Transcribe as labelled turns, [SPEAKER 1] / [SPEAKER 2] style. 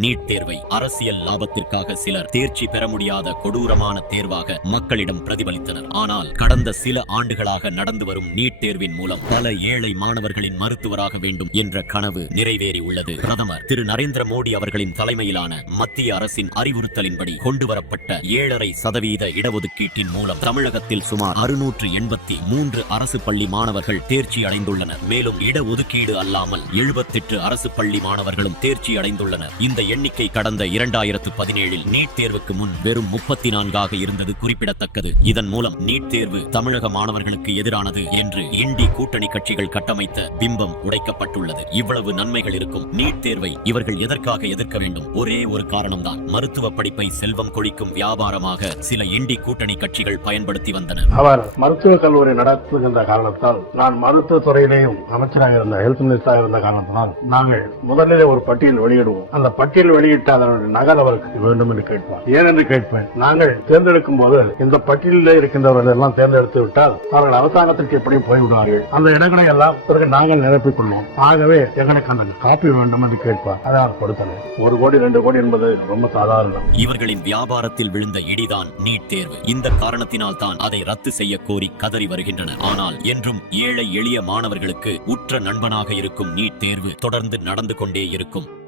[SPEAKER 1] NEET தேர்வை அரசியல் லாபத்திற்காக சிலர் தேர்ச்சி பெற முடியாத கொடூரமான தேர்வாக மக்களிடம் பிரதிபலித்தனர். ஆனால் கடந்த சில ஆண்டுகளாக நடந்து வரும் நீட் தேர்வின் மூலம் பல ஏழை மாணவர்களின் மருத்துவராக வேண்டும் என்ற கனவு நிறைவேறி உள்ளது. பிரதமர் திரு நரேந்திர மோடி அவர்களின் தலைமையிலான மத்திய அரசின் அறிவுறுத்தலின்படி கொண்டுவரப்பட்ட ஏழரை சதவீத இடஒதுக்கீட்டின் மூலம் தமிழகத்தில் சுமார் அறுநூற்று எண்பத்தி மூன்று அரசு பள்ளி மாணவர்கள் தேர்ச்சி அடைந்துள்ளனர். மேலும் இடஒதுக்கீடு அல்லாமல் எழுபத்தெட்டு அரசு பள்ளி மாணவர்களும் தேர்ச்சி அடைந்துள்ளனர். இந்த எண்ணிக்கை கடந்த இரண்டாயிரத்து பதினேழில் நீட் தேர்வுக்கு முன் வெறும் முப்பத்தி நான்காக இருந்தது குறிப்பிடத்தக்கது. இதன் மூலம் நீட் தேர்வு தமிழக மாணவர்களுக்கு எதிரானது என்று இண்டி கூட்டணி கட்சிகள் கட்டமைத்த பிம்பம் உடைக்கப்பட்டுள்ளது. இவ்வளவு நன்மைகள் இருக்கும். நீட் தேர்வை இவர்கள் எதற்காக எதிர்க்க வேண்டும்? ஒரே ஒரு காரணம்தான். மருத்துவ படிப்பை செல்வம் கொழிக்கும் வியாபாரமாக சில இண்டி கூட்டணி கட்சிகள் பயன்படுத்தி வந்தன.
[SPEAKER 2] அவர் மருத்துவக் கல்லூரி நடத்துகின்ற காரணத்தால் நான் மருத்துவ துறையிலேயும் அமைச்சராக இருந்த ஹெல்த் மினிஸ்டராக இருந்த காரணத்தினால் நாங்கள் முதலிலே ஒரு பட்டியல் வெளியிடுவோம். அந்த பட்டியல் வெளியிட்ட அதனுடைய நகல் அவருக்கு வேண்டும் என்று கேட்பார். ஏன் என்று கேட்பேன். நாங்கள் தேர்ந்தெடுக்கும் போது இந்த பட்டியலில் இருக்கின்றவர்கள் எல்லாம் தேர்ந்தெடுத்து விட்டால் அவர்கள் அரசாங்கத்திற்கு எப்படியும் போய்விடுவார்கள். அந்த இடங்களை எல்லாம் பிறகு நாங்கள் நிரப்பிக் கொள்வோம். ஆகவே எங்களுக்கு அந்த காப்பி வேண்டும் என்று கேட்பார். அதை அவர் கொடுத்தனர். ஒரு கோடி ரெண்டு கோடி என்பது ரொம்ப சாதாரணம்.
[SPEAKER 1] இவர்களின் வியாபாரத்தில் விழுந்த இடிதான் நீட் தேர்வு. இந்த காரணத்தினால் தான் அதை ரத்து செய்ய கோரி கதறி வருகின்றனர். ஆனால் என்றும் ஏழை எளிய மாணவர்களுக்கு உற்ற நண்பனாக இருக்கும் நீட் தேர்வு தொடர்ந்து நடந்து கொண்டே இருக்கும்.